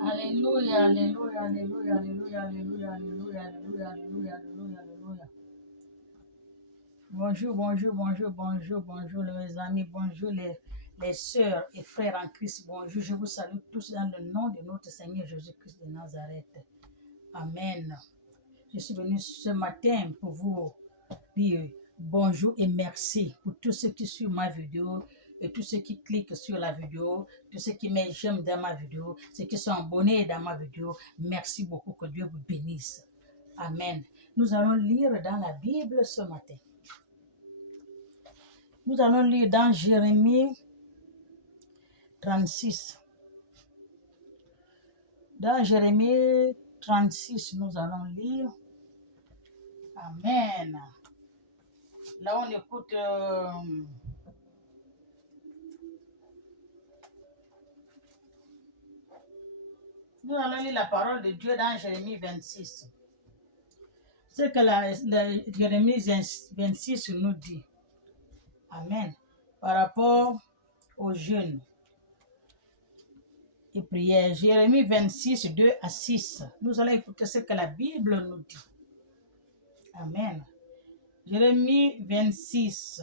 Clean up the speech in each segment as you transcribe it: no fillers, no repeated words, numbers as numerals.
Alléluia, alléluia, alléluia, alléluia, alléluia, alléluia, alléluia, alléluia, alléluia, alléluia. Bonjour, bonjour, bonjour, bonjour, bonjour mes amis, bonjour les sœurs et frères en Christ, bonjour, je vous salue tous dans le nom de notre Seigneur Jésus-Christ de Nazareth. Amen. Je suis venu ce matin pour vous dire bonjour et merci pour tous ceux qui suivent ma vidéo et tous ceux qui cliquent sur la vidéo, tous ceux qui mettent j'aime dans ma vidéo, ceux qui sont abonnés dans ma vidéo. Merci beaucoup, que Dieu vous bénisse. Amen. Nous allons lire dans la Bible ce matin. Nous allons lire dans Jérémie 36. Dans Jérémie 36, nous allons lire. Amen. Là, on écoute... Nous allons lire la parole de Dieu dans Jérémie 26. C'est que Jérémie 26 nous dit. Amen. Par rapport aux jeûnes et prières. Jérémie 26, 2 à 6. Nous allons écouter ce que la Bible nous dit. Amen. Jérémie 26.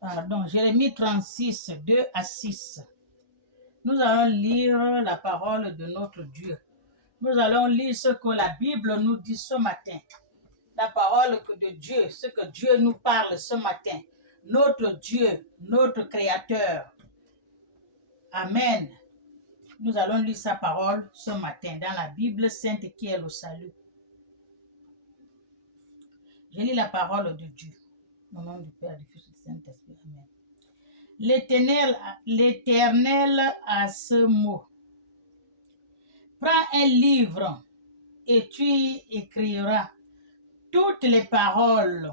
Pardon, Jérémie 36, 2 à 6. Nous allons lire la parole de notre Dieu. Nous allons lire ce que la Bible nous dit ce matin. La parole de Dieu, ce que Dieu nous parle ce matin. Notre Dieu, notre Créateur. Amen. Nous allons lire sa parole ce matin dans la Bible sainte qui est le salut. Je lis la parole de Dieu. Au nom du Père, du Fils et du Saint-Esprit. Amen. L'Éternel a ce mot. Prends un livre et tu y écriras toutes les paroles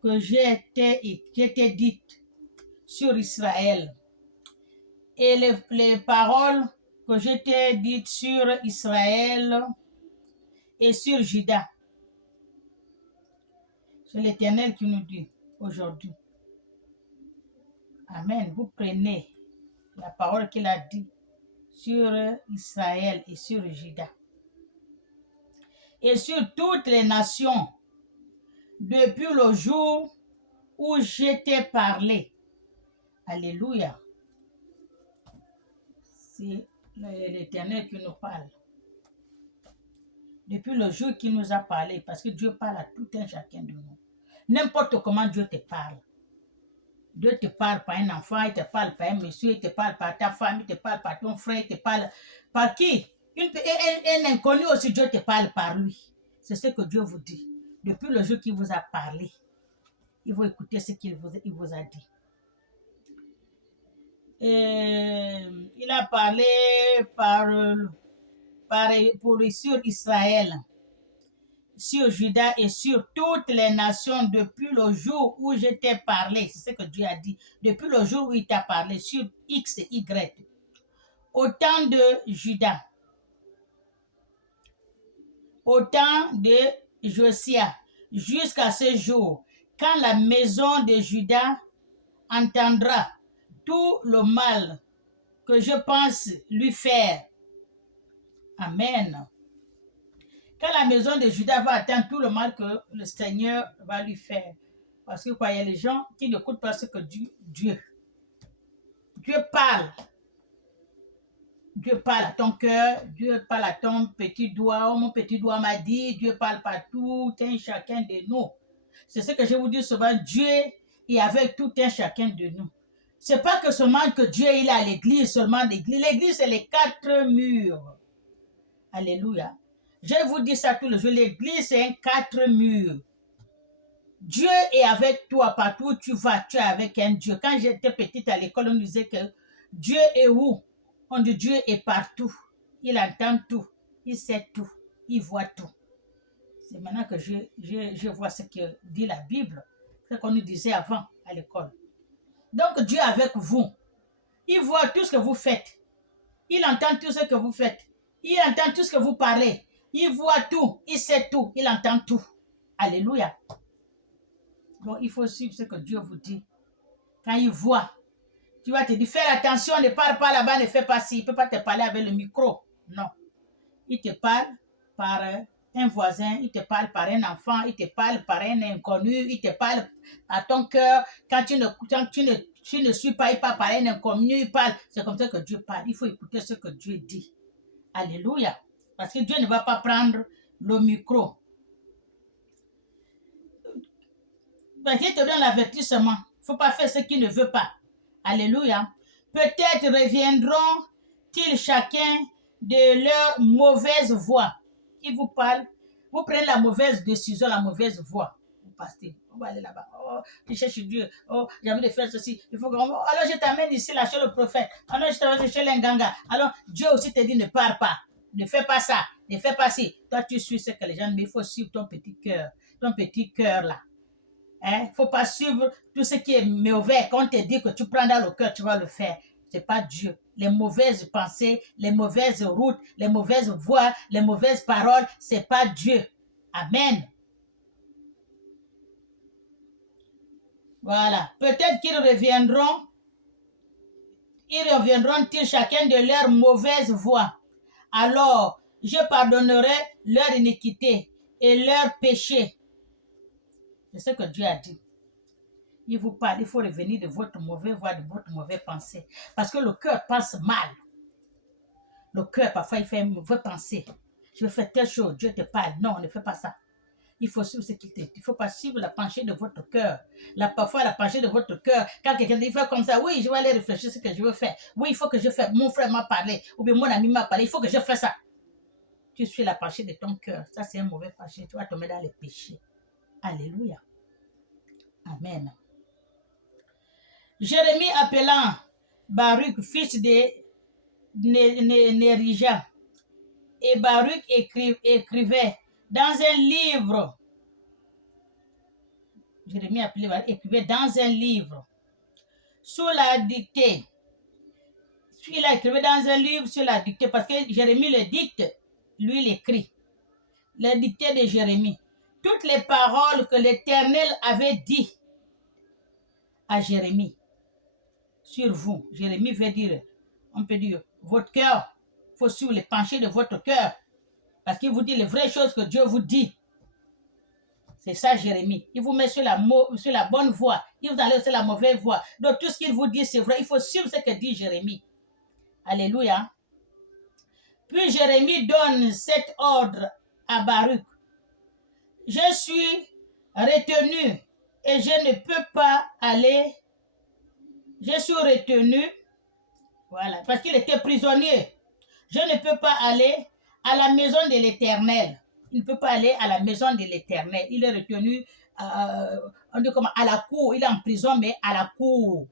que j'ai été dites sur Israël et les paroles que j'ai été dites sur Israël et sur Juda. C'est l'Éternel qui nous dit aujourd'hui. Amen. Vous prenez la parole qu'il a dit sur Israël et sur Juda. Et sur toutes les nations, depuis le jour où je t'ai parlé. Alléluia. C'est l'Éternel qui nous parle. Depuis le jour qu'il nous a parlé, parce que Dieu parle à tout un chacun de nous. N'importe comment Dieu te parle. Dieu te parle par un enfant, il te parle par un monsieur, il te parle par ta femme, il te parle par ton frère, il te parle par qui? Un inconnu aussi, Dieu te parle par lui. C'est ce que Dieu vous dit. Depuis le jour qu'il vous a parlé, il faut écouter ce qu'il vous a dit. Et il a parlé sur Israël, sur Juda et sur toutes les nations depuis le jour où je t'ai parlé. C'est ce que Dieu a dit. Depuis le jour où il t'a parlé, sur X et Y. Au temps de Juda, au temps de Josia, jusqu'à ce jour, quand la maison de Juda entendra tout le mal que je pense lui faire. Amen. Quand la maison de Juda va attendre tout le mal que le Seigneur va lui faire. Parce que quoi, il y a les gens qui n'écoutent pas ce que Dieu parle. Dieu parle à ton cœur, Dieu parle à ton petit doigt. Oh, mon petit doigt m'a dit, Dieu parle partout, un chacun de nous. C'est ce que je vous dis souvent, Dieu est avec tout un chacun de nous. C'est pas que seulement que Dieu il est à l'église, seulement l'église. L'église, c'est les 4 murs. Alléluia. Je vous dis ça tous les jours, l'église, c'est un 4 murs. Dieu est avec toi partout où tu vas, tu es avec un Dieu. Quand j'étais petite à l'école, on disait que Dieu est où? On dit Dieu est partout. Il entend tout. Il sait tout. Il voit tout. C'est maintenant que je vois ce que dit la Bible. Ce qu'on nous disait avant à l'école. Donc Dieu est avec vous. Il voit tout ce que vous faites. Il entend tout ce que vous faites. Il entend tout ce que vous parlez. Il voit tout. Il sait tout. Il entend tout. Alléluia. Donc il faut suivre ce que Dieu vous dit. Quand il voit, tu vas te dire, fais attention, ne parle pas là-bas, ne fais pas ci. Il ne peut pas te parler avec le micro. Non. Il te parle par un voisin, il te parle par un enfant, il te parle par un inconnu, il te parle à ton cœur. Quand tu ne suis pas, il parle par un inconnu, il parle. C'est comme ça que Dieu parle. Il faut écouter ce que Dieu dit. Alléluia. Parce que Dieu ne va pas prendre le micro. Parce qu'il te donne l'avertissement. Il ne faut pas faire ce qu'il ne veut pas. Alléluia. Peut-être reviendront-ils chacun de leur mauvaise voie. Ils vous parlent. Vous prenez la mauvaise décision, la mauvaise voie. Vous partez. On va aller là-bas. Oh, je cherche Dieu. Oh, j'ai envie de faire ceci. Il faut que... Alors, je t'amène ici, là, chez le prophète. Alors, je t'amène chez l'inganga. Alors, Dieu aussi te dit, ne pars pas. Ne fais pas ça. Ne fais pas ci. Toi, tu suis ce que les gens... Mais il faut suivre ton petit cœur. Ton petit cœur, là. Il ne faut pas suivre tout ce qui est mauvais. Quand on te dit que tu prends dans le cœur, tu vas le faire. Ce n'est pas Dieu. Les mauvaises pensées, les mauvaises routes, les mauvaises voies, les mauvaises paroles, ce n'est pas Dieu. Amen. Voilà. Peut-être qu'ils reviendront-ils chacun de leur mauvaise voie. Alors, je pardonnerai leur iniquité et leur péché. C'est ce que Dieu a dit. Il vous parle, il faut revenir de votre mauvaise voie, de votre mauvaise pensée. Parce que le cœur pense mal. Le cœur, parfois, il fait une mauvaise pensée. Je vais faire telle chose, Dieu te parle. Non, ne fais pas ça. Il faut suivre ce qu'il te dit. Il ne faut pas suivre la pensée de votre cœur. Parfois, la pensée de votre cœur, quand quelqu'un dit, fait comme ça, oui, je vais aller réfléchir ce que je veux faire. Oui, il faut que je fasse. Mon frère m'a parlé, ou bien mon ami m'a parlé, il faut que je fasse ça. Tu suis la pensée de ton cœur. Ça, c'est un mauvais pensée. Tu vas tomber dans les péchés. Alléluia. Amen. Jérémie appelant Baruch, fils de Nérija, et Baruch écrivait dans un livre. Jérémie appelé Baruch écrivait dans un livre sous la dictée. Il a écrit dans un livre sur la dictée parce que Jérémie le dicte, lui l'écrit. La dictée de Jérémie. Toutes les paroles que l'Éternel avait dit à Jérémie sur vous. Jérémie veut dire, on peut dire, votre cœur. Il faut suivre les pensées de votre cœur. Parce qu'il vous dit les vraies choses que Dieu vous dit. C'est ça, Jérémie. Il vous met sur la bonne voie. Il vous enlève sur la mauvaise voie. Donc, tout ce qu'il vous dit, c'est vrai. Il faut suivre ce que dit Jérémie. Alléluia. Puis Jérémie donne cet ordre à Baruch. Je suis retenu et je ne peux pas aller. Je suis retenu. Voilà. Parce qu'il était prisonnier. Je ne peux pas aller à la maison de l'Éternel. Il ne peut pas aller à la maison de l'Éternel. Il est retenu on dit comment, à la cour. Il est en prison, mais à la cour.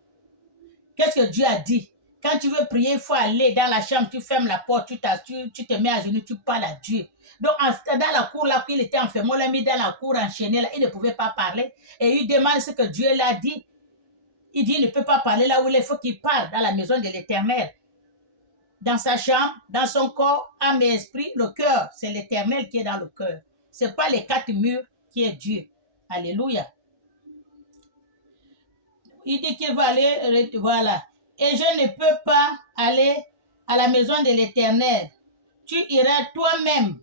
Qu'est-ce que Dieu a dit? Quand tu veux prier, il faut aller dans la chambre, tu fermes la porte, tu te mets à genoux, tu parles à Dieu. Donc, dans la cour, là, il était enfermé, on l'a mis dans la cour enchaîné, là, il ne pouvait pas parler. Et il demande ce que Dieu l'a dit. Il dit, il ne peut pas parler là où il faut qu'il parle, dans la maison de l'Éternel. Dans sa chambre, dans son corps, âme et esprit, le cœur, c'est l'Éternel qui est dans le cœur. Ce n'est pas les quatre murs qui est Dieu. Alléluia. Il dit qu'il va aller, voilà. Et je ne peux pas aller à la maison de l'Éternel. Tu iras toi-même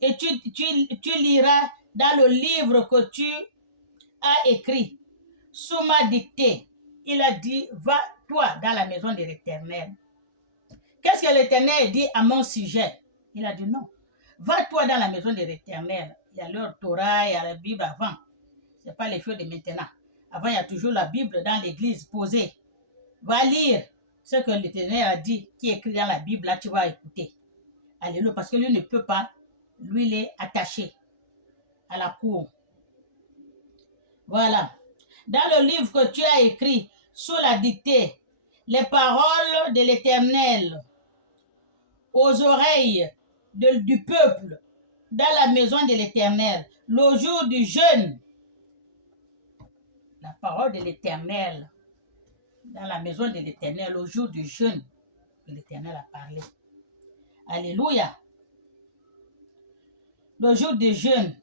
et tu liras dans le livre que tu as écrit sous ma dictée. Il a dit, va toi dans la maison de l'Éternel. Qu'est-ce que l'Éternel dit à mon sujet? Il a dit non. Va toi dans la maison de l'Éternel. Il y a leur Torah, il y a la Bible avant. Ce n'est pas les choses de maintenant. Avant, il y a toujours la Bible dans l'église posée. Va lire ce que l'Éternel a dit, qui est écrit dans la Bible, là tu vas écouter. Alléluia, parce que lui ne peut pas, lui il est attaché à la cour. Voilà. Dans le livre que tu as écrit, sous la dictée, les paroles de l'Éternel aux oreilles du peuple dans la maison de l'Éternel, le jour du jeûne. La parole de l'Éternel dans la maison de l'Éternel, au jour du jeûne que l'Éternel a parlé. Alléluia. Le jour du jeûne.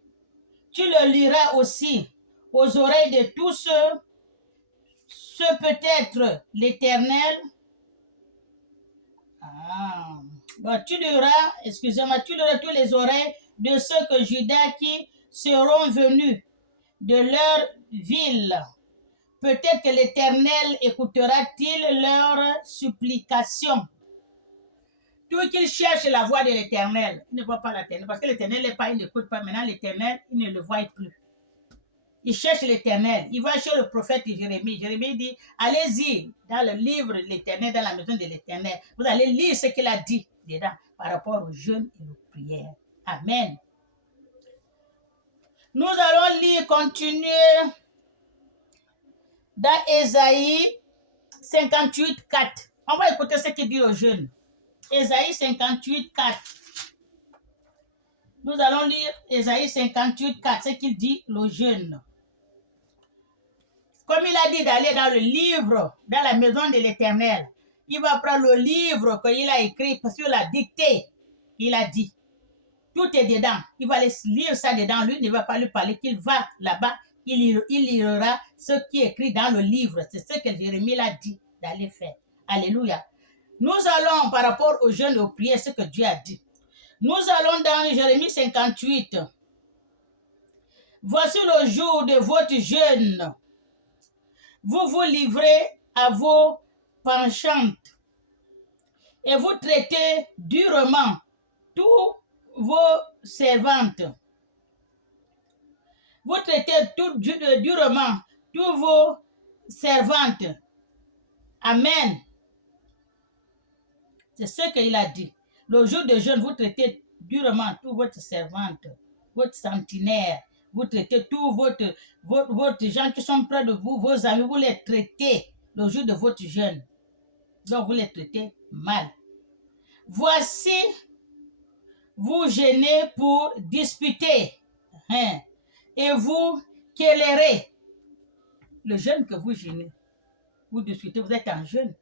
Tu le liras aussi aux oreilles de tous ceux ce peut être l'Éternel. Bon, tu liras, excusez-moi, tu liras tous les oreilles de ceux que Judas qui seront venus de leur ville. Peut-être que l'Éternel écoutera-t-il leurs supplications. Tout qu'il cherche la voix de l'Éternel, il ne voit pas l'Éternel, parce que l'Éternel n'est pas, il n'écoute pas. Maintenant, l'Éternel, il ne le voit plus. Il cherche l'Éternel. Il va chez le prophète Jérémie. Jérémie dit, allez-y dans le livre de l'Éternel, dans la maison de l'Éternel. Vous allez lire ce qu'il a dit dedans par rapport aux jeûnes et aux prières. Amen. Nous allons lire, continuer dans Ésaïe 58, 4. On va écouter ce qu'il dit aux jeunes. Ésaïe 58, 4. Nous allons lire Ésaïe 58, 4, ce qu'il dit aux jeunes. Comme il a dit d'aller dans le livre, dans la maison de l'Éternel, il va prendre le livre qu'il a écrit sur la dictée. Il a dit. Tout est dedans. Il va lire ça dedans. Lui ne va pas lui parler qu'il va là-bas. Il lira ce qui est écrit dans le livre. C'est ce que Jérémie l'a dit d'aller faire. Alléluia. Nous allons, par rapport aux jeûnes et aux prières, ce que Dieu a dit. Nous allons dans Jérémie 58. Voici le jour de votre jeûne. Vous vous livrez à vos penchantes et vous traitez durement tous vos servantes. Vous traitez durement tous vos servantes. Amen. C'est ce qu'il a dit. Le jour de jeûne, vous traitez durement toutes votre servante, votre centenaire. Vous traitez tous votre gens qui sont près de vous, vos amis, vous les traitez le jour de votre jeûne. Donc, vous les traitez mal. Voici, vous jeûnez pour disputer. Et vous quélerez. Le jeûne que vous jeûnez, vous discutez, vous êtes en jeûne.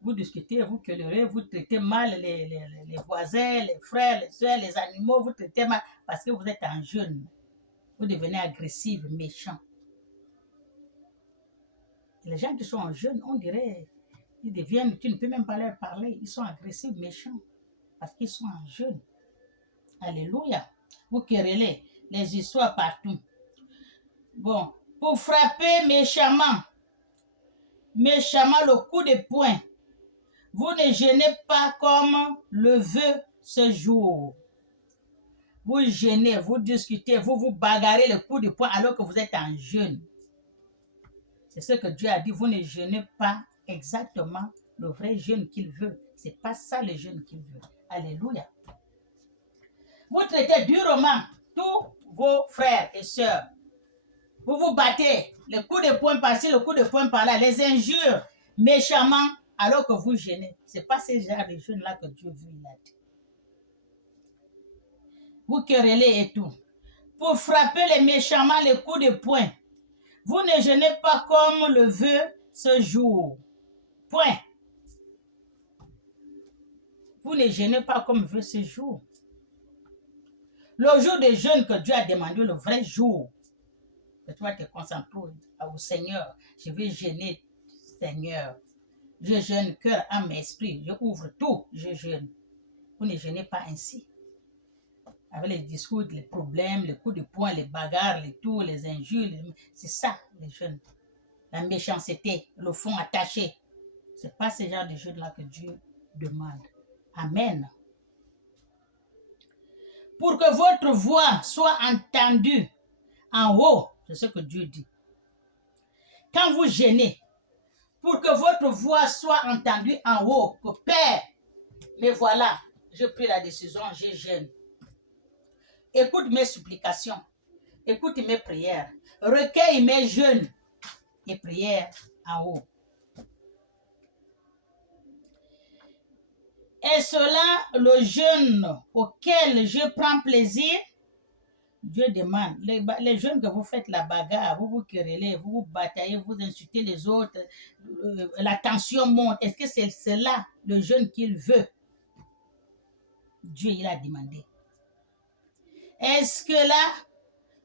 Vous discutez, vous quélerez, vous traitez mal les voisins, les frères, les soeurs, les animaux, vous traitez mal parce que vous êtes en jeûne. Vous devenez agressif, méchant. Les gens qui sont en jeûne, on dirait, ils deviennent, tu ne peux même pas leur parler, ils sont agressifs, méchants, parce qu'ils sont en jeûne. Alléluia. Vous querellez les histoires partout. Bon, pour frapper méchamment le coup de poing, vous ne jeûnez pas comme le veut ce jour. Vous jeûnez, vous discutez, vous vous bagarrez le coup de poing alors que vous êtes en jeûne. C'est ce que Dieu a dit, vous ne jeûnez pas exactement le vrai jeûne qu'il veut. Ce n'est pas ça le jeûne qu'il veut. Alléluia. Vous traitez durement tous vos frères et sœurs. Vous vous battez, le coup de poing par-ci, le coup de poing par-là, les injures méchamment alors que vous jeûnez. Ce n'est pas ce genre de jeûne-là que Dieu veut, il a dit. Vous querellez et tout. Pour frapper les méchamment les coups de poing. Vous ne jeûnez pas comme le veut ce jour. Point. Vous ne jeûnez pas comme veut ce jour. Le jour de jeûne que Dieu a demandé, le vrai jour, que tu vas te concentrer au Seigneur. Je vais jeûner, Seigneur. Je jeûne cœur, âme, esprit. Je ouvre tout, je jeûne. Vous ne jeûnez pas ainsi. Avec les discours, les problèmes, les coups de poing, les bagarres, les tours, les injures. C'est ça, les jeûnes. La méchanceté, le fond attaché. Ce n'est pas ce genre de jeûne-là que Dieu demande. Amen. Pour que votre voix soit entendue en haut, c'est ce que Dieu dit. Quand vous jeûnez, pour que votre voix soit entendue en haut, que Père, mais voilà, j'ai pris la décision, je jeûne. Écoute mes supplications, écoute mes prières, recueille mes jeûnes et prières en haut. Et cela, le jeûne auquel je prends plaisir, Dieu demande, les jeûnes que vous faites la bagarre, vous vous querellez, vous vous bataillez, vous insultez les autres, la tension monte. Est-ce que c'est cela le jeûne qu'il veut? Dieu, il a demandé. Est-ce que là,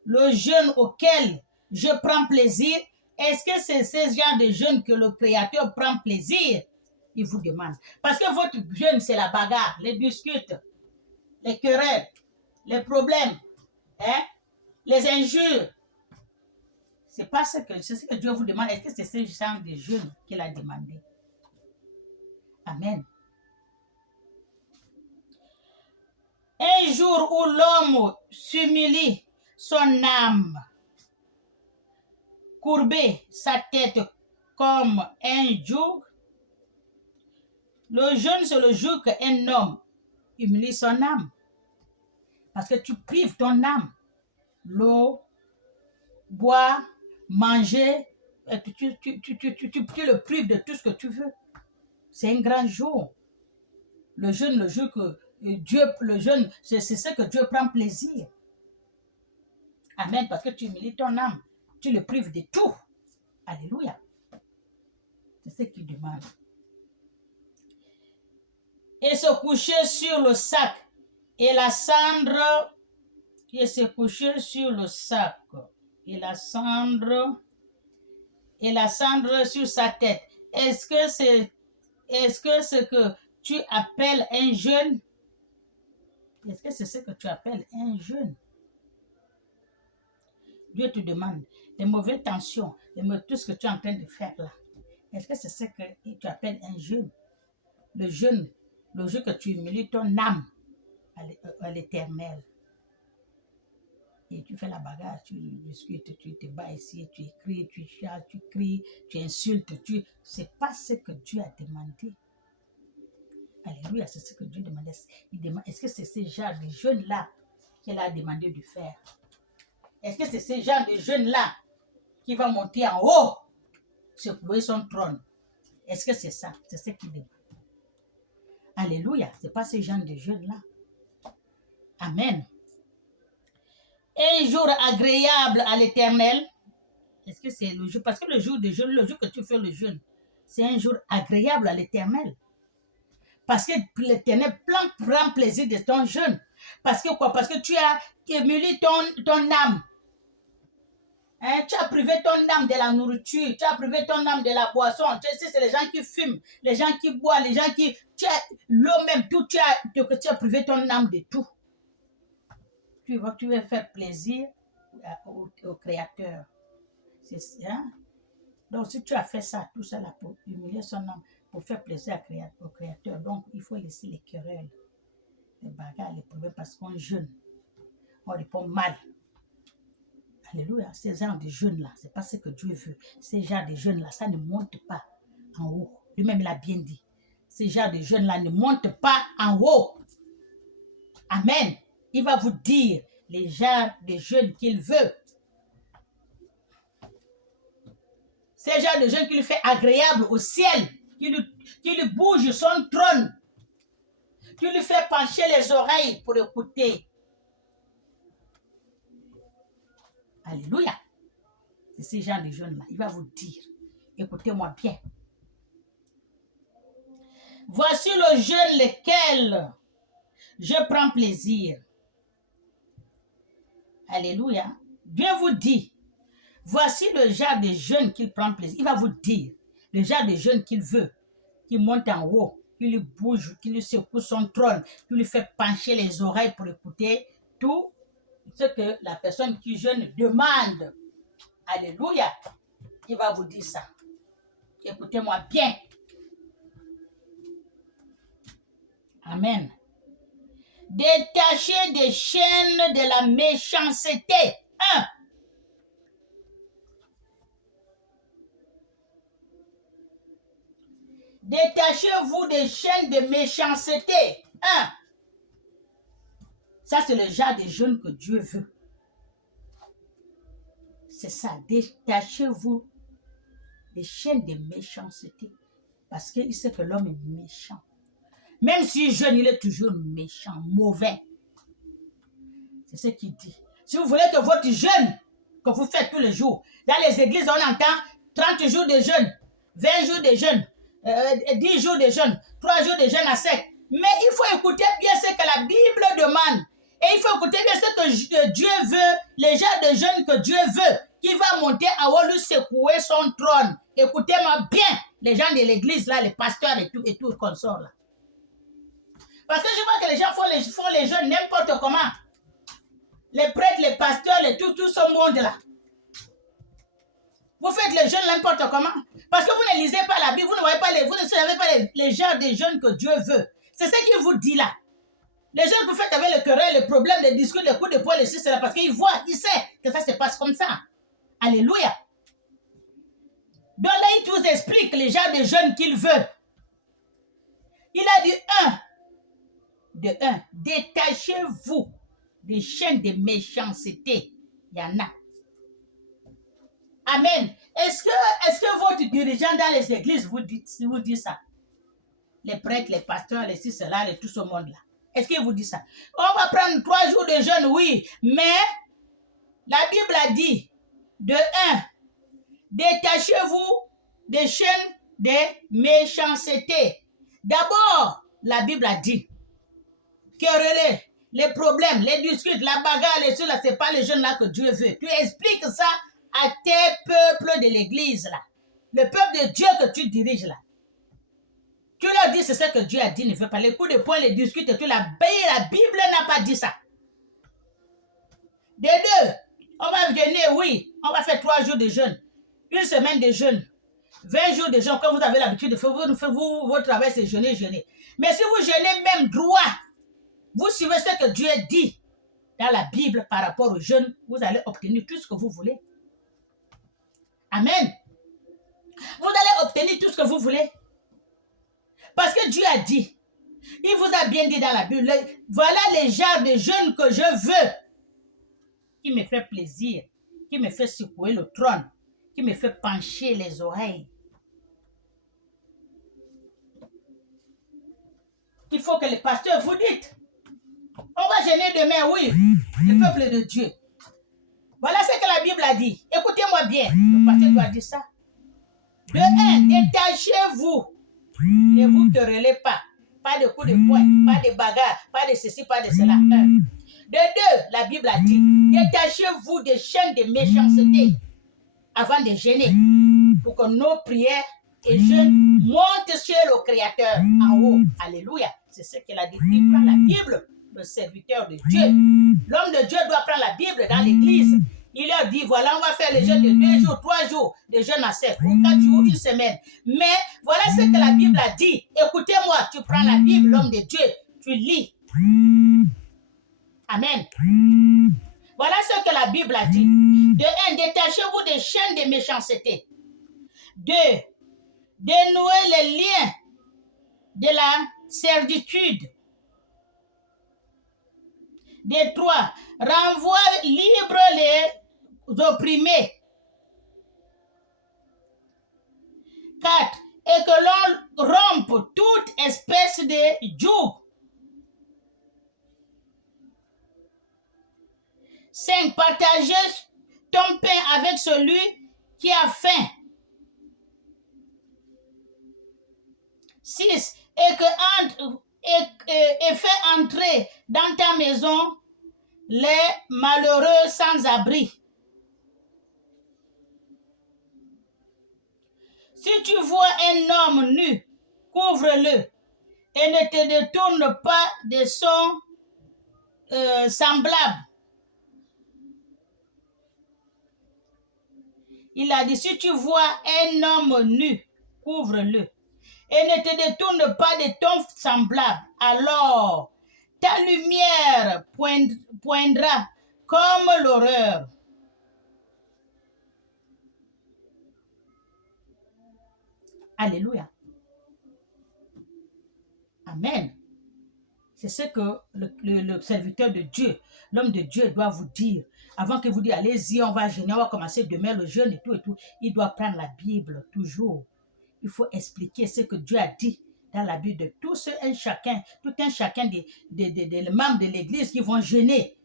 le jeûne auquel je prends plaisir, Est-ce que c'est ce genre de jeûne que le Créateur prend plaisir? Il vous demande. Parce que votre jeûne, c'est la bagarre, les disputes, les querelles, les problèmes, hein, les injures. C'est ce que Dieu vous demande. Est-ce que c'est ce genre de jeûne qu'il a demandé? Amen. Un jour où l'homme s'humilie son âme, courber sa tête comme un joug. Le jeûne, c'est le jour qu'un homme humilie son âme. Parce que tu prives ton âme. L'eau, boire, manger, tu le prives de tout ce que tu veux. C'est un grand jour. Le jeûne, le jour que Dieu, le jeûne, c'est ce que Dieu prend plaisir. Amen. Parce que tu humilies ton âme. Tu le prives de tout. Alléluia. C'est ce qu'il demande. Et se coucher sur le sac. Et la cendre. Et se coucher sur le sac. Et la cendre sur sa tête. Est-ce que ce que tu appelles un jeûne? Est-ce que c'est ce que tu appelles un jeûne? Dieu te demande les mauvaises tensions, tout ce que tu es en train de faire là. Est-ce que c'est ce que tu appelles un jeûne? Le jeûne, le jour que tu humilies ton âme à l'Éternel. Et tu fais la bagarre, tu discutes, tu te bats ici, tu écris, tu chasses, tu cries, tu insultes, c'est pas ce que Dieu a demandé. Alléluia, c'est ce que Dieu demandait. Est-ce que c'est ce genre de jeûne-là qu'il a demandé de faire? Est-ce que c'est ce genre de jeûne-là qui va monter en haut, secouer son trône? Est-ce que c'est ça? C'est ce qu'il demande. Alléluia, c'est pas ce genre de jeûne-là. Amen. Un jour agréable à l'Éternel. Est-ce que c'est le jour? Parce que le jour de jeûne, le jour que tu fais le jeûne, c'est un jour agréable à l'Éternel. Parce que l'Éternel prend plaisir de ton jeûne. Parce que quoi? Parce que tu as humilié ton âme. Hein? Tu as privé ton âme de la nourriture. Tu as privé ton âme de la boisson. Tu sais, c'est les gens qui fument, les gens qui boivent, les gens qui... l'eau même, tout. Tu as privé ton âme de tout. Tu veux faire plaisir au Créateur. C'est ça. Donc, si tu as fait ça, tout ça là, pour humilier son âme, pour faire plaisir au Créateur, donc il faut laisser les querelles, les bagarres, les problèmes, parce qu'on jeûne. On répond mal. Alléluia. Ces genres de jeûne-là, ce n'est pas ce que Dieu veut. Ces genres de jeûne-là, ça ne monte pas en haut. Lui-même, il a bien dit. Ces genres de jeûne-là ne montent pas en haut. Amen. Il va vous dire les genres de jeûne qu'il veut. C'est le genre de jeûne qui lui fait agréable au ciel, qui lui bouge son trône, qui lui fait pencher les oreilles pour écouter. Alléluia. C'est ce genre de jeûne-là. Il va vous dire, écoutez-moi bien. Voici le jeûne lequel je prends plaisir. Alléluia. Dieu vous dit, voici le genre de jeûne qu'il prend plaisir. Il va vous dire le genre de jeûne qu'il veut, qui monte en haut, qui lui bouge, qui lui secoue son trône, qui lui fait pencher les oreilles pour écouter tout ce que la personne qui jeûne demande. Alléluia. Il va vous dire ça. Écoutez-moi bien. Amen. Détachez des chaînes de la méchanceté. 1. Détachez-vous des chaînes de méchanceté. 1. Ça, c'est le genre de jeûne que Dieu veut. C'est ça. Détachez-vous des chaînes de méchanceté. Parce qu'il sait que l'homme est méchant. Même si jeune, il est toujours méchant, mauvais. C'est ce qu'il dit. Si vous voulez que votre jeûne, que vous faites tous les jours, dans les églises, on entend 30 jours de jeûne, 20 jours de jeûne, 10 jours de jeûne, 3 jours de jeûne à sec. Mais il faut écouter bien ce que la Bible demande. Et il faut écouter bien ce que Dieu veut, les genres de jeûne que Dieu veut. qui va monter en haut, lui secouer son trône. Écoutez-moi bien, les gens de l'église, là, les pasteurs et tout consort là. Parce que je vois que les gens font les jeunes n'importe comment. Les prêtres, les pasteurs, tout ce monde-là. Vous faites les jeunes n'importe comment. Parce que vous ne lisez pas la Bible, vous ne savez pas les genres de jeunes que Dieu veut. C'est ce qu'il vous dit là. Les jeunes que vous faites avec le querelle, les problèmes, les discours, les coups de poing, les choses, c'est là parce qu'ils voient, ils savent que ça se passe comme ça. Alléluia. Donc là, il vous explique les genres de jeunes qu'il veut. Il a dit détachez-vous des chaînes de méchanceté. Il y en a. Amen. Est-ce que votre dirigeant dans les églises vous dit ça? Les prêtres, les pasteurs, les ci, cela, tout ce monde-là. Est-ce qu'il vous dit ça? On va prendre 3 jours de jeûne, oui. Mais la Bible a dit, détachez-vous des chaînes de méchanceté. D'abord, la Bible a dit, quereller, les problèmes, les discutes, la bagarre, les choses là, ce n'est pas les jeunes là que Dieu veut. Tu expliques ça à tes peuples de l'église là. Le peuple de Dieu que tu diriges là. Tu leur dis c'est ce que Dieu a dit, ne fais pas les coups de poing, les discutes et tout. La Bible n'a pas dit ça. Des deux, on va jeûner, oui, on va faire 3 jours de jeûne, 1 semaine de jeûne, 20 jours de jeûne, comme vous avez l'habitude de faire, votre travail c'est jeûner. Mais si vous jeûnez même droit, vous suivez ce que Dieu dit dans la Bible par rapport au jeûne, vous allez obtenir tout ce que vous voulez. Amen. Vous allez obtenir tout ce que vous voulez. Parce que Dieu a dit, il vous a bien dit dans la Bible, voilà les genres de jeûne que je veux, qui me fait plaisir, qui me fait secouer le trône, qui me fait pencher les oreilles. Il faut que les pasteurs vous dites, on va jeûner demain, oui, le peuple de Dieu. Voilà ce que la Bible a dit. Écoutez-moi bien, le pasteur doit dire ça. De 1, détachez-vous. Ne vous querellez pas. Pas de coups de poing, pas de bagarre, pas de ceci, pas de cela. 1. De 2, la Bible a dit, détachez-vous des chaînes de méchanceté avant de jeûner pour que nos prières et jeûnes montent chez le Créateur en haut. Alléluia. C'est ce qu'elle a dit. Il prend la Bible, le serviteur de Dieu. L'homme de Dieu doit prendre la Bible dans l'église. Il leur dit, voilà, on va faire les jeûnes de 2 jours, 3 jours, des jeûnes à 7, ou 4 jours, 1 semaine. Mais voilà ce que la Bible a dit. Écoutez-moi, tu prends la Bible, l'homme de Dieu, tu lis. Amen. Voilà ce que la Bible a dit. De 1, détachez-vous des chaînes de méchanceté. 2, dénouez les liens de la servitude. De 3, renvoie libre les opprimés. 4, et que l'on rompe toute espèce de joug. 5, partagez ton pain avec celui qui a faim. 6, et fais entrer dans ta maison les malheureux sans abri. Si tu vois un homme nu, couvre-le et ne te détourne pas de son semblable. Il a dit, si tu vois un homme nu, couvre-le et ne te détourne pas de ton semblable, alors ta lumière poindra comme l'aurore. Alléluia. Amen. C'est ce que le serviteur de Dieu, l'homme de Dieu doit vous dire. Avant que vous dites, allez-y, on va jeûner, on va commencer demain le jeûne et tout. Il doit prendre la Bible toujours. Il faut expliquer ce que Dieu a dit dans la Bible de tout un chacun des membres de l'Église qui vont jeûner.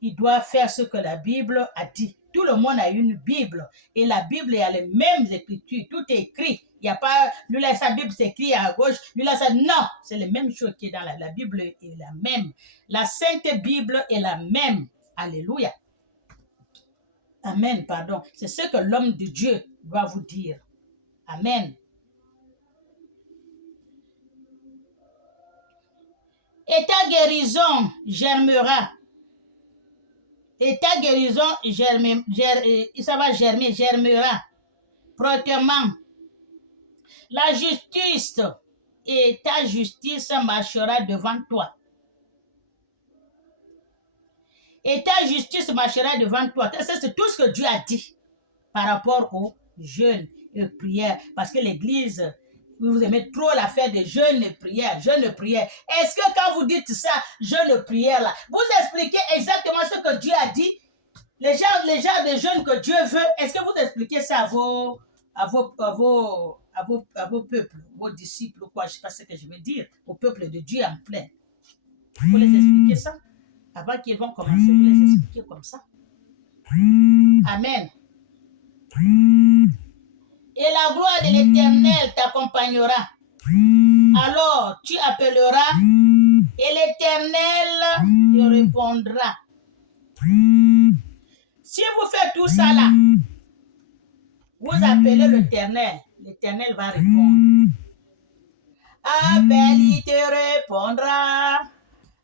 Il doit faire ce que la Bible a dit. Tout le monde a une Bible. Et la Bible a les mêmes écritures. Tout est écrit. Il n'y a pas, lui là, sa Bible s'écrit à gauche, lui là, ça, non. C'est la même chose qui est dans la Bible est la même. La Sainte Bible est la même. Alléluia. Amen, pardon. C'est ce que l'homme de Dieu doit vous dire. Amen. Et ta guérison germera. Et ta guérison ça va germer, germera promptement. La justice et ta justice marchera devant toi. Et ta justice marchera devant toi. Ça, c'est tout ce que Dieu a dit par rapport aux jeûnes et aux prières. Parce que l'Église, vous aimez trop l'affaire des jeûnes et prières, jeûnes et prières. Est-ce que quand vous dites ça, jeûnes et prières, là, vous expliquez exactement ce que Dieu a dit? Les genres de jeûnes que Dieu veut, est-ce que vous expliquez ça à vos peuples, vos disciples ou quoi? Je ne sais pas ce que je veux dire. Au peuple de Dieu en plein. Vous les expliquez ça? Avant qu'ils vont commencer, vous les expliquez comme ça. Amen. Et la gloire de l'Éternel t'accompagnera. Alors tu appelleras et l'Éternel te répondra. Si vous faites tout ça là, vous appelez l'Éternel, l'Éternel va répondre. Appelle, il te répondra.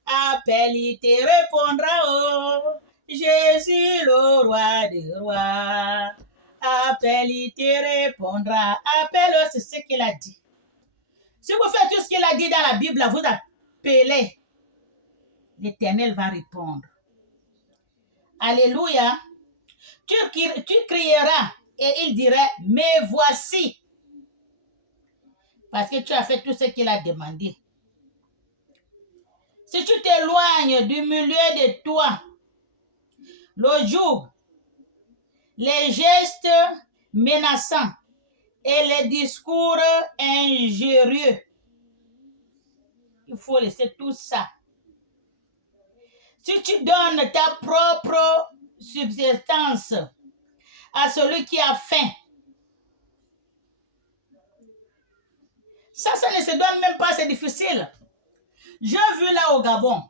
Appelle, il te répondra. Oh, Jésus, le roi des rois. Appelle, il te répondra. Appelle, c'est ce qu'il a dit. Si vous faites tout ce qu'il a dit dans la Bible, vous appelez. L'Éternel va répondre. Alléluia. Tu crieras et il dirait, mais voici. Parce que tu as fait tout ce qu'il a demandé. Si tu t'éloignes du milieu de toi, le joug, les gestes menaçants et les discours injurieux, il faut laisser tout ça. Si tu donnes ta propre subsistance à celui qui a faim, ça ne se donne même pas, c'est difficile. J'ai vu là au Gabon,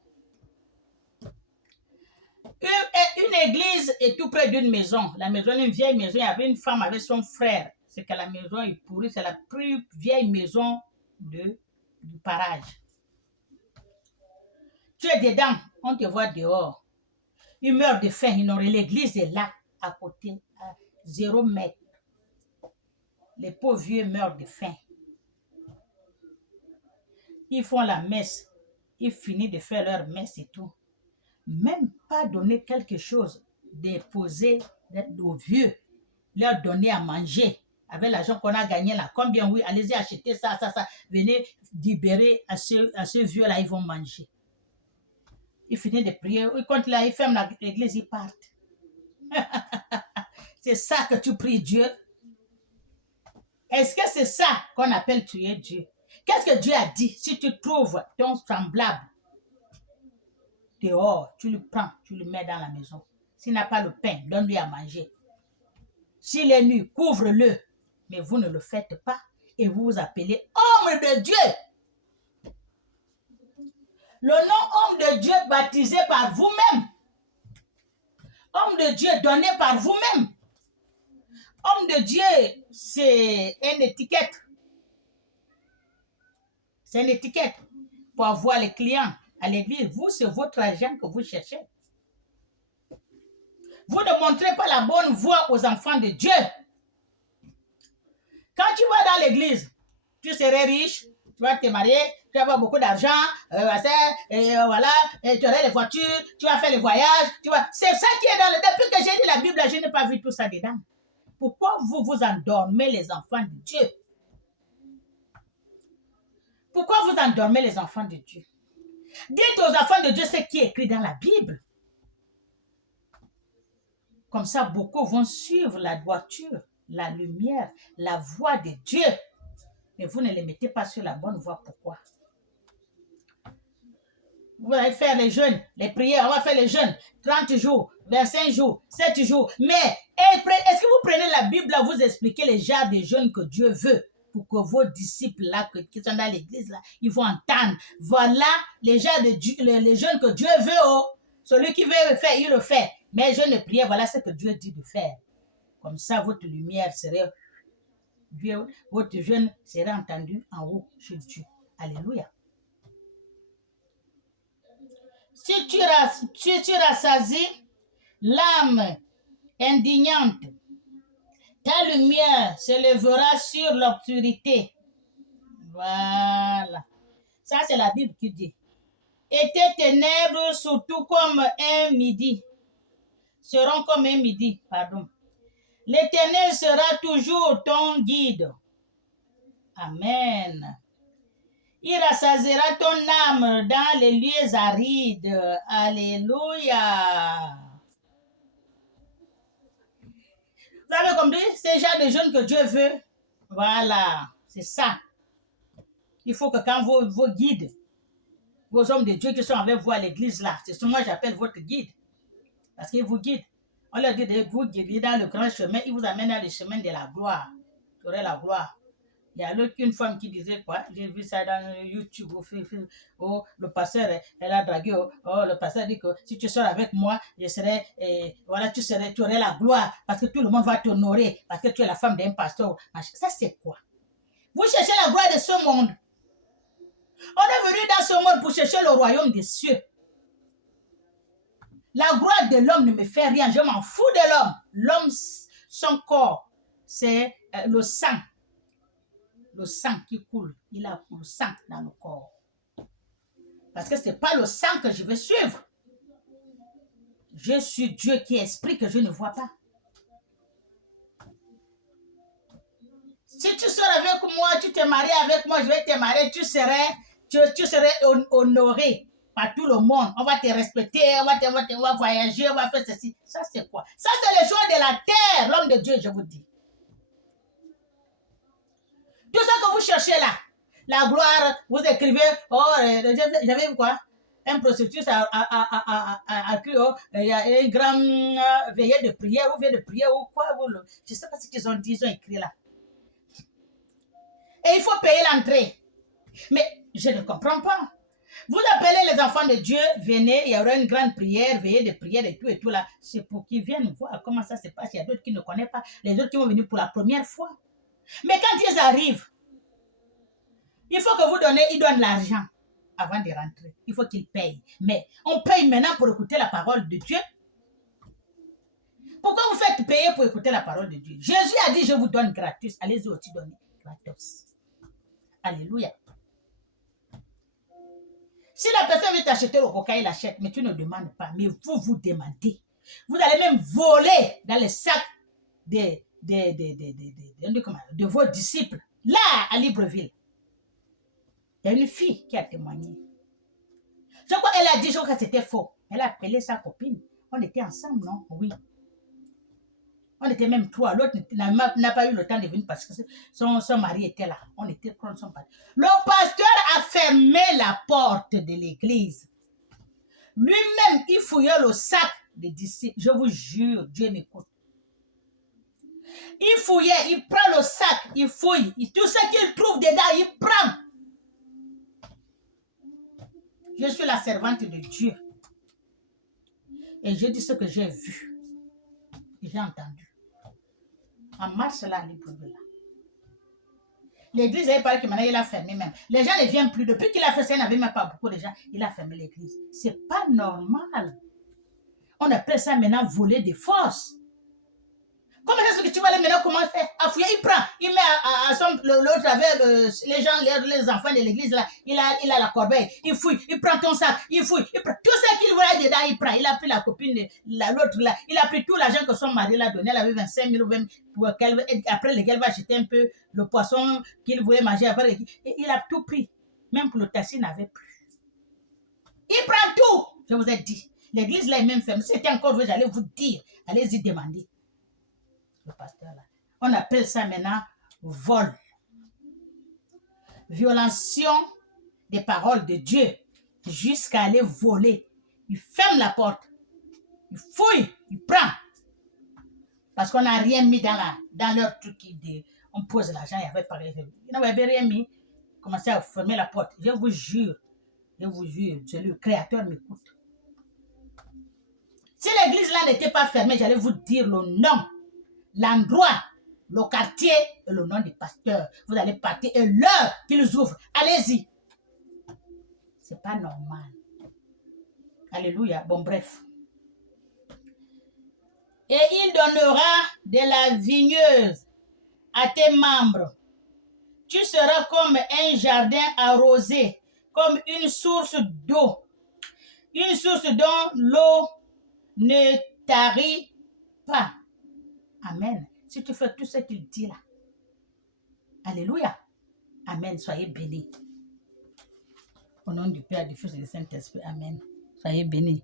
une église est tout près d'une maison. La maison, une vieille maison, il y avait une femme avec son frère. C'est que la maison est pourrie, c'est la plus vieille maison du parage. Tu es dedans, on te voit dehors. Ils meurent de faim, l'église est là, à côté, à 0 mètre. Les pauvres vieux meurent de faim. Ils font la messe, ils finissent de faire leur messe et tout. Même pas donner quelque chose, déposer aux vieux, leur donner à manger. Avec l'argent qu'on a gagné là, combien oui, allez-y acheter ça, venez libérer à ceux vieux-là, ils vont manger. Ils finissent de prier, ils comptent là, ils ferment l'église, ils partent. C'est ça que tu pries Dieu? Est-ce que c'est ça qu'on appelle tuer Dieu? Qu'est-ce que Dieu a dit? Si tu trouves ton semblable dehors, tu le prends, tu le mets dans la maison. S'il n'a pas le pain, donne-lui à manger. S'il est nu, couvre-le. Mais vous ne le faites pas et vous vous appelez homme de Dieu. Le nom homme de Dieu baptisé par vous-même. Homme de Dieu donné par vous-même. Homme de Dieu, c'est une étiquette. C'est une étiquette pour avoir les clients à l'église. Vous, c'est votre argent que vous cherchez. Vous ne montrez pas la bonne voie aux enfants de Dieu. Quand tu vas dans l'église, tu serais riche, tu vas te marier, tu vas avoir beaucoup d'argent, voilà, et tu auras les voitures, tu vas faire les voyages, c'est ça qui est dans le... Depuis que j'ai lu la Bible, je n'ai pas vu tout ça dedans. Pourquoi vous vous endormez les enfants de Dieu? Pourquoi vous endormez les enfants de Dieu? Dites aux enfants de Dieu ce qui est écrit dans la Bible. Comme ça, beaucoup vont suivre la droiture, la lumière, la voie de Dieu. Mais vous ne les mettez pas sur la bonne voie. Pourquoi? Vous allez faire les jeûnes, les prières, on va faire les jeûnes, 30 jours, 25 jours, 7 jours. Mais est-ce que vous prenez la Bible là, vous expliquez les genres de jeûnes que Dieu veut pour que vos disciples là, qui sont dans l'église là, ils vont entendre. Voilà les genres de les jeûnes que Dieu veut. Oh. Celui qui veut le faire, il le fait. Mais je ne priais, voilà ce que Dieu dit de faire. Comme ça, votre lumière serait, votre jeûne serait entendu en haut chez Dieu. Alléluia. Si tu rassasies l'âme indignante, ta lumière se lèvera sur l'obscurité. Voilà. Ça, c'est la Bible qui dit. Et tes ténèbres, surtout comme un midi, seront comme un midi, pardon. L'Éternel sera toujours ton guide. Amen. Il rassasiera ton âme dans les lieux arides. Alléluia. Vous avez compris? C'est le genre de jeûne que Dieu veut. Voilà, c'est ça. Il faut que quand vos guides, vos hommes de Dieu qui sont avec vous à l'église là, c'est ce que moi j'appelle votre guide. Parce qu'il vous guide. On leur dit de vous guider dans le grand chemin, il vous amène dans le chemin de la gloire. Tu aurais la gloire. Il y a l'autre une femme qui disait quoi? J'ai vu ça dans YouTube. Oh, le pasteur, elle a dragué. Oh, le pasteur dit que si tu sors avec moi, je serai, voilà, tu aurais la gloire parce que tout le monde va t'honorer parce que tu es la femme d'un pasteur. Ça, c'est quoi? Vous cherchez la gloire de ce monde. On est venu dans ce monde pour chercher le royaume des cieux. La gloire de l'homme ne me fait rien. Je m'en fous de l'homme. L'homme, son corps, c'est le sang. Le sang qui coule. Il a le sang dans le corps. Parce que ce n'est pas le sang que je veux suivre. Je suis Dieu qui est esprit que je ne vois pas. Si tu sors avec moi, tu te maries avec moi, je vais te marier, tu serais honoré par tout le monde. On va te respecter, on va voyager, on va faire ceci. Ça, c'est quoi? Ça, c'est les choses de la terre, l'homme de Dieu, je vous dis. Tout ça que vous cherchez là, la gloire, vous écrivez, oh, j'avais vu quoi? Un prostitut a cru, oh, il y a une grande veillée de prière, ou veillée de prière, ou quoi, je ne sais pas ce qu'ils ont dit, ils ont écrit là. Et il faut payer l'entrée. Mais je ne comprends pas. Vous appelez les enfants de Dieu, venez, il y aura une grande prière, veillée de prière et tout là. C'est pour qu'ils viennent voir comment ça se passe. Il y a d'autres qui ne connaissent pas, les autres qui vont venir pour la première fois. Mais quand ils arrivent, il faut que ils donnent l'argent avant de rentrer. Il faut qu'ils payent. Mais on paye maintenant pour écouter la parole de Dieu. Pourquoi vous faites payer pour écouter la parole de Dieu? Jésus a dit, je vous donne gratis. Allez-y aussi donner gratis. Alléluia. Si la personne veut t'acheter le coca, il l'achète, mais tu ne demandes pas. Mais vous demandez. Vous allez même voler dans les sacs de vos disciples. Là, à Libreville. Il y a une fille qui a témoigné. Je crois qu'elle a dit que c'était faux. Elle a appelé sa copine. On était ensemble, non? Oui. On était même trois. L'autre n'a pas eu le temps de venir parce que son mari était là. On était contre son mari. Le pasteur a fermé la porte de l'église. Lui-même, il fouillait le sac des disciples. Je vous jure, Dieu m'écoute. Il fouillait, il prend le sac, il fouille. Tout ce qu'il trouve dedans, il prend. Je suis la servante de Dieu. Et je dis ce que j'ai vu. Et j'ai entendu. En mars, là, à Libreville. L'église, il paraît que maintenant, il a fermé même. Les gens ne viennent plus. Depuis qu'il a fait ça, il n'avait même pas beaucoup de gens. Il a fermé l'église. C'est pas normal. On appelle ça maintenant voler de force. Comment est-ce que tu vas aller maintenant commencer à fouiller? Il prend, il met l'autre avec les gens, les enfants de l'église là, il a la corbeille, il fouille, il prend ton sac, il fouille, il prend tout ce qu'il voulait dedans, il prend. Il a pris la copine de l'autre là, il a pris tout l'argent que son mari l'a donné, elle avait 25 000 ou 20 pour après lequel va acheter un peu le poisson qu'il voulait manger après. Et il a tout pris, même pour le taxi, il n'avait plus. Il prend tout, je vous ai dit. L'église là est même fermée. Si c'était encore vrai, j'allais vous dire, allez-y demander. Le pasteur là. On appelle ça maintenant vol. Violation des paroles de Dieu jusqu'à aller voler. Il ferme la porte. Il fouille. Il prend. Parce qu'on n'a rien mis dans leur truc. On pose l'argent. Il n'avait rien mis. Commencez à fermer la porte. Je vous jure. C'est le Créateur m'écoute. Si l'église là n'était pas fermée, j'allais vous dire le nom, l'endroit, le quartier et le nom du pasteur. Vous allez partir et l'heure qu'ils ouvrent. Allez-y. C'est pas normal. Alléluia. Bon, bref. Et il donnera de la vigneuse à tes membres. Tu seras comme un jardin arrosé, comme une source d'eau. Une source dont l'eau ne tarit pas. Amen. Si tu fais tout ce qu'il dit là. Alléluia. Amen. Soyez bénis. Au nom du Père, du Fils et du Saint-Esprit. Amen. Soyez bénis.